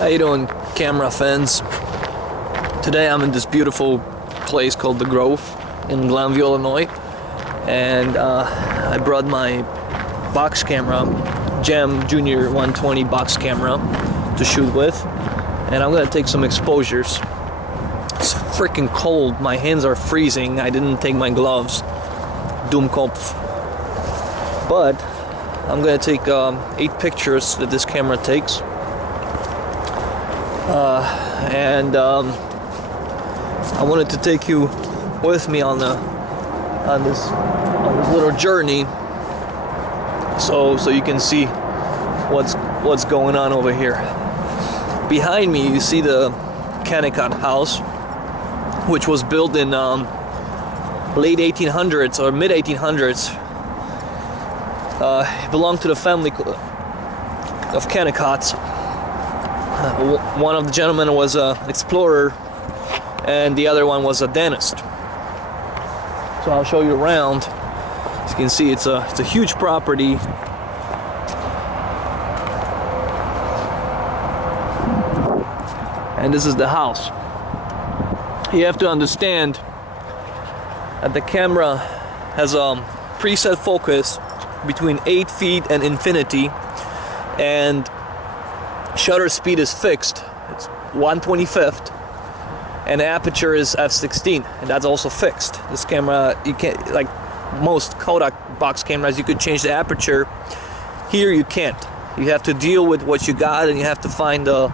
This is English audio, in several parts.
How you doing, camera fans? Today I'm in this beautiful place called The Grove in Glenview, Illinois, and I brought my box camera, JEM Jr 120 box camera to shoot with, and I'm gonna take some exposures. It's freaking cold, my hands are freezing, I didn't take my gloves, Dummkopf. But I'm gonna take 8 pictures that this camera takes. I wanted to take you with me on this little journey, so you can see what's going on over here. Behind me, you see the Kennecott house, which was built in late 1800s or mid 1800s. It belonged to the family of Kennecotts. One of the gentlemen was an explorer, and the other one was a dentist. So I'll show you around. As you can see, it's a huge property. And this is the house. You have to understand that the camera has a preset focus between 8 feet and infinity, and shutter speed is fixed. It's 1/25th, and the aperture is f/16, and that's also fixed. This camera, you can't, like most Kodak box cameras, you could change the aperture. Here you can't. You have to deal with what you got, and you have to find the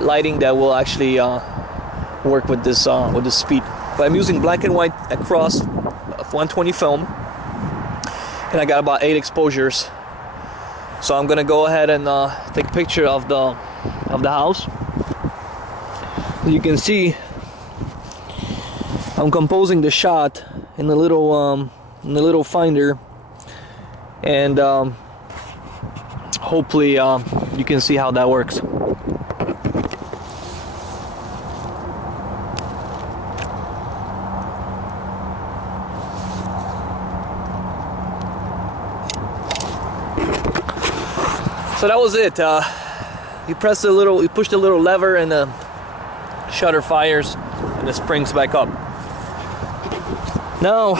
lighting that will actually work with this speed. But I'm using black and white across 120 film, and I got about 8 exposures. So I'm gonna go ahead and take a picture of the house. You can see I'm composing the shot in the little finder, and hopefully you can see how that works. So that was it. You push the little lever, and the shutter fires, and it springs back up. Now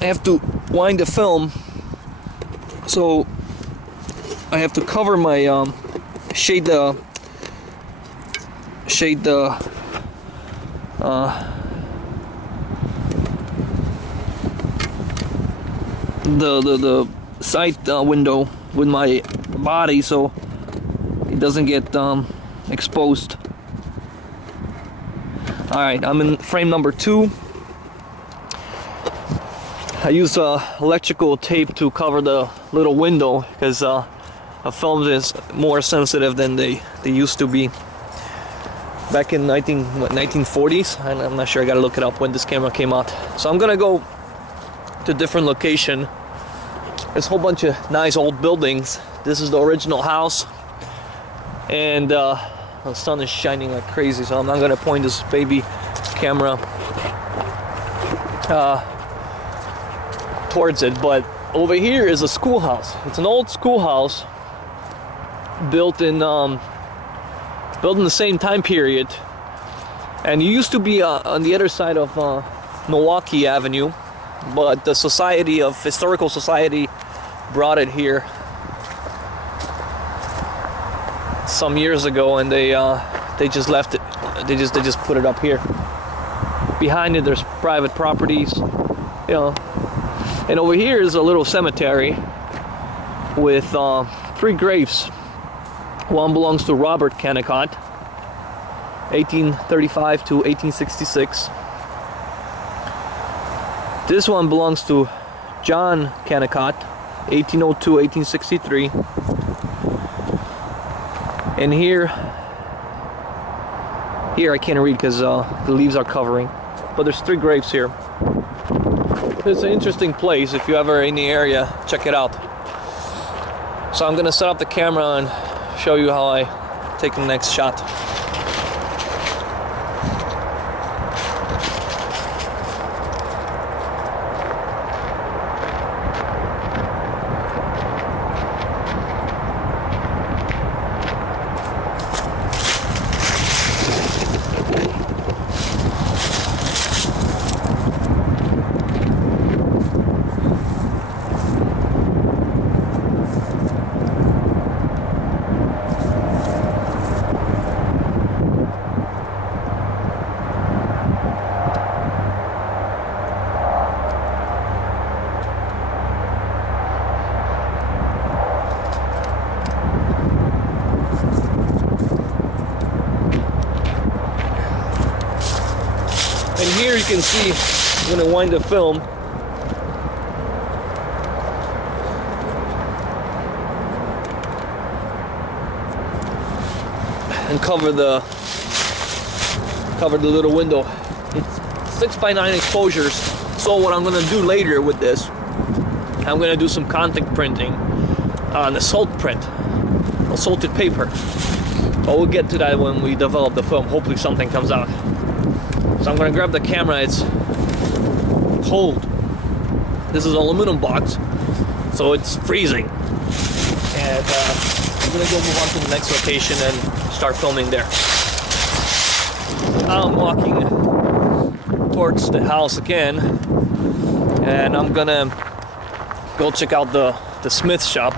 I have to wind the film, so I have to cover my shade the side window with my body, so it doesn't get exposed. Alright, I'm in frame number 2. I use electrical tape to cover the little window, because the film is more sensitive than they used to be back in 1940s, and I'm not sure, I gotta look it up when this camera came out. So I'm gonna go to a different location. There's a whole bunch of nice old buildings. This is the original house, and the sun is shining like crazy, so I'm not gonna point this baby camera towards it. But over here is a schoolhouse. It's an old schoolhouse built in the same time period, and it used to be on the other side of Milwaukee Avenue, but the Historical Society brought it here some years ago, and they just left it. They just put it up here. Behind it, there's private properties, you know. And over here is a little cemetery with 3 graves. One belongs to Robert Kennecott, 1835 to 1866. This one belongs to John Kennecott, 1802 1863. And here I can't read because the leaves are covering, but there's 3 graves here. It's an interesting place. If you ever in the area, check it out. So I'm gonna set up the camera and show you how I take the next shot. can see, I'm gonna wind the film. And cover the little window. It's 6x9 exposures. So what I'm gonna do later with this, I'm gonna do some contact printing on a salt print, a salted paper. But we'll get to that when we develop the film. Hopefully something comes out. So I'm gonna grab the camera. It's cold. This is an aluminum box, so it's freezing. And I'm gonna go move on to the next location and start filming there. Now I'm walking towards the house again, and I'm gonna go check out the smith shop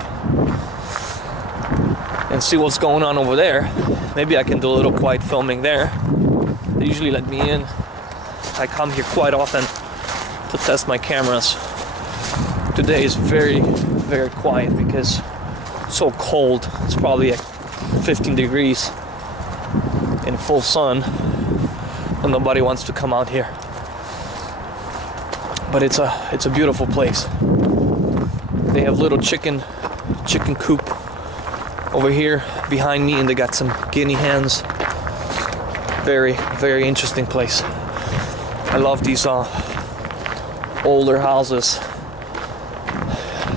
and see what's going on over there. Maybe I can do a little quiet filming there. They usually let me in. I come here quite often to test my cameras. Today is very, very quiet because it's so cold. It's probably like 15 degrees in full sun, and nobody wants to come out here. But it's a beautiful place. They have little chicken coop over here behind me, and they got some guinea hens. Very, very interesting place. I love these older houses,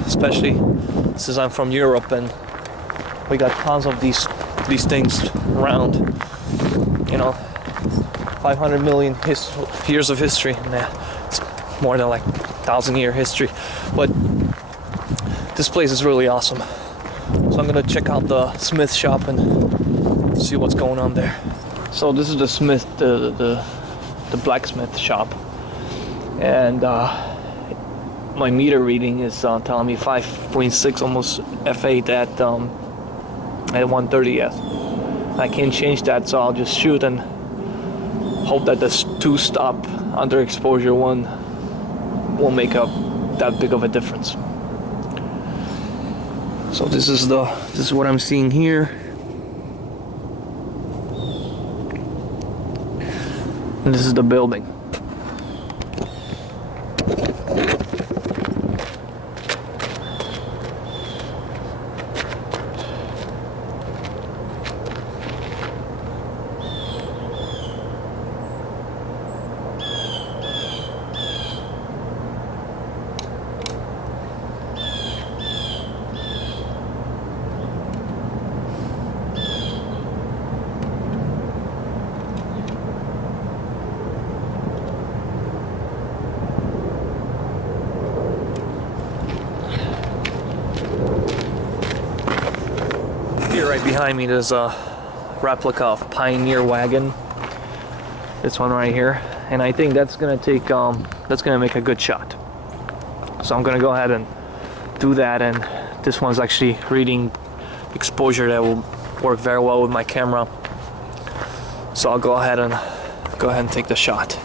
especially since I'm from Europe and we got tons of these things around. You know, 500 million years of history. Nah, it's more than like 1,000-year history. But this place is really awesome. So I'm gonna check out the smith shop and see what's going on there. So this is the smith, the blacksmith shop, and my meter reading is telling me 5.6, almost F8 at 130th. I can't change that, so I'll just shoot and hope that this 2-stop underexposure one won't make that big of a difference. So this is what I'm seeing here. And this is the building. Here right behind me there's a replica of Pioneer wagon. This one right here, and I think that's gonna make a good shot. So I'm gonna go ahead and do that, and this one's actually reading exposure that will work very well with my camera. So I'll go ahead and take the shot.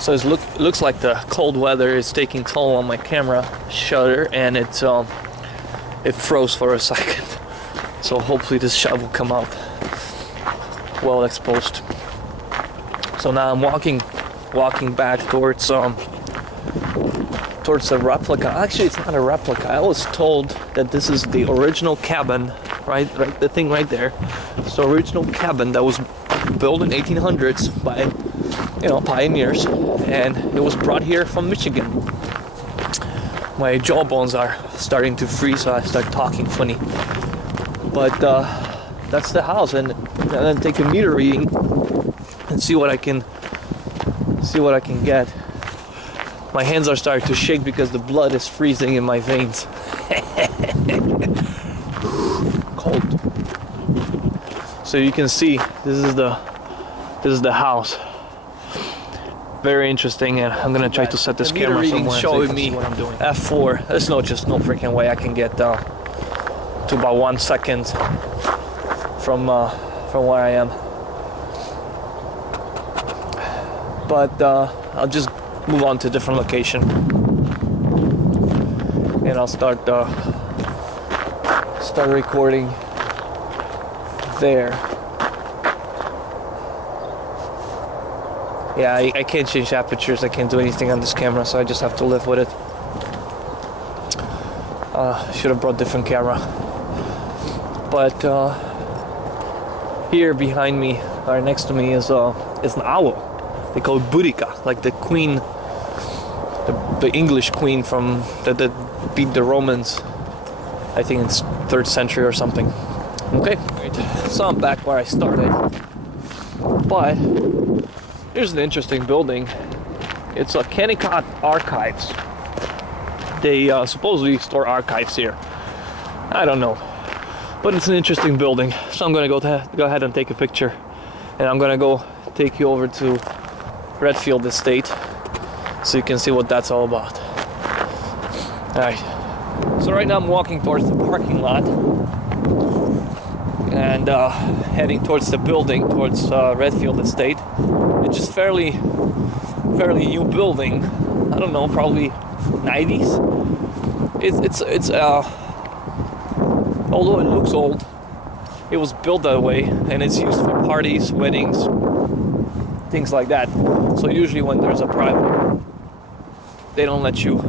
So it looks like the cold weather is taking toll on my camera shutter, and it froze for a second. So hopefully this shot will come out well exposed. So now I'm walking back towards the replica. Actually, it's not a replica. I was told that this is the original cabin, right, the thing right there. It's the original cabin that was built in 1800s by, you know, pioneers, and it was brought here from Michigan. My jawbones are starting to freeze, so I start talking funny. But that's the house, and then take a meter reading and see what I can see what I can get. My hands are starting to shake because the blood is freezing in my veins. Cold. So you can see this is the house. Very interesting, and I'm gonna try to set this camera somewhere. Showing me what I'm doing. F4. There's just no freaking way I can get to about 1 second from where I am. But I'll just move on to a different location, and I'll start recording there. Yeah, I can't change apertures. I can't do anything on this camera, so I just have to live with it. Should have brought a different camera. But here behind me, or next to me, is an owl. They call it Burika, like the queen, the English queen from that beat the Romans. I think it's 3rd century or something. Okay, so I'm back where I started. But here's an interesting building. It's a Kennicott Archives. They supposedly store archives here. I don't know, but it's an interesting building. So I'm gonna go ahead and take a picture, and I'm gonna go take you over to Redfield Estate so you can see what that's all about. Alright, so right now I'm walking towards the parking lot and heading towards the building, towards Redfield Estate, which is fairly new building. I don't know, probably 90s. It's although it looks old, it was built that way, and it's used for parties, weddings, things like that. So usually when there's a private, they don't let you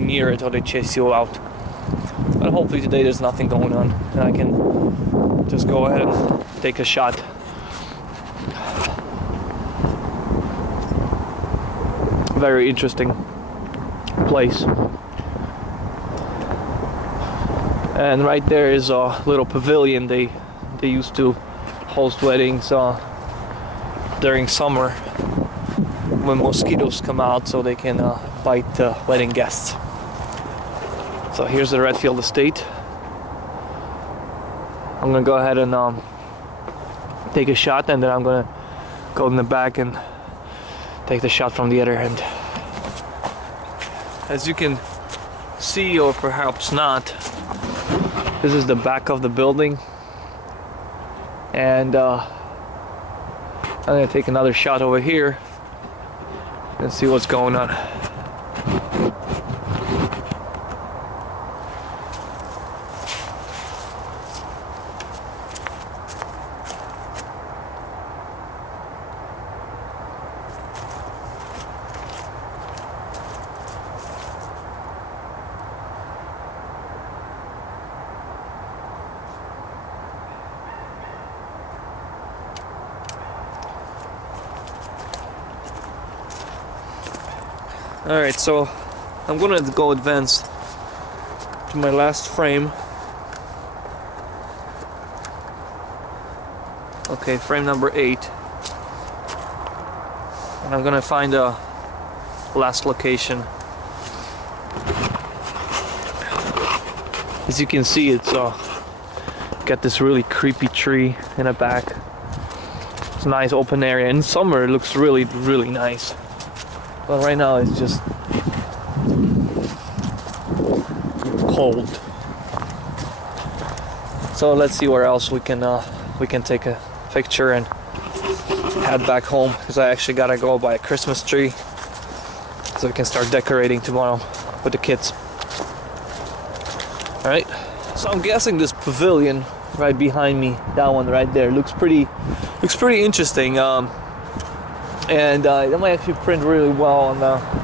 near it, or they chase you out. But hopefully today there's nothing going on, and I can just go ahead and take a shot. Very interesting place. And right there is a little pavilion. They used to host weddings during summer when mosquitoes come out, so they can bite wedding guests. So here's the Redfield Estate. I'm gonna go ahead and take a shot, and then I'm gonna go in the back and take the shot from the other end. As you can see, or perhaps not, this is the back of the building, and I'm gonna take another shot over here and see what's going on. Alright, so I'm gonna go advance to my last frame. Okay, frame number 8. And I'm gonna find a last location. As you can see, it's got this really creepy tree in the back. It's a nice open area. In summer it looks really nice. But right now it's just cold. So let's see where else we can take a picture and head back home, because I actually gotta go buy a Christmas tree so we can start decorating tomorrow with the kids. Alright, so I'm guessing this pavilion right behind me, that one right there, looks pretty interesting. And that might actually print really well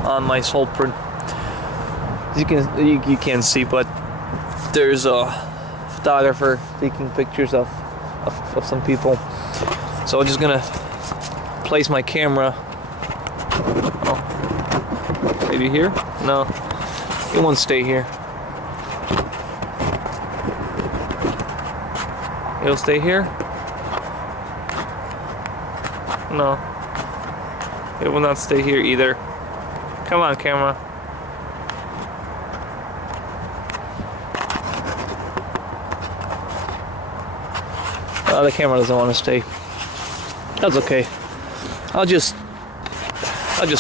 on my soul print. You can't see, but there's a photographer taking pictures of some people. So I'm just gonna place my camera. Oh, maybe here? No, it won't stay here. It'll stay here? No. It will not stay here either. Come on, camera. The camera doesn't want to stay. That's okay. I'll just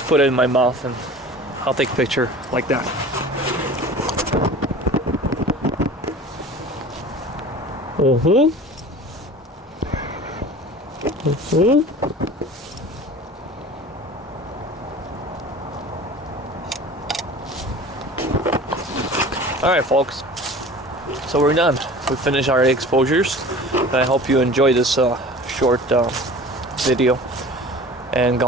put it in my mouth and I'll take a picture like that. Alright folks, so we're done. We finished our exposures. I hope you enjoyed this short video. And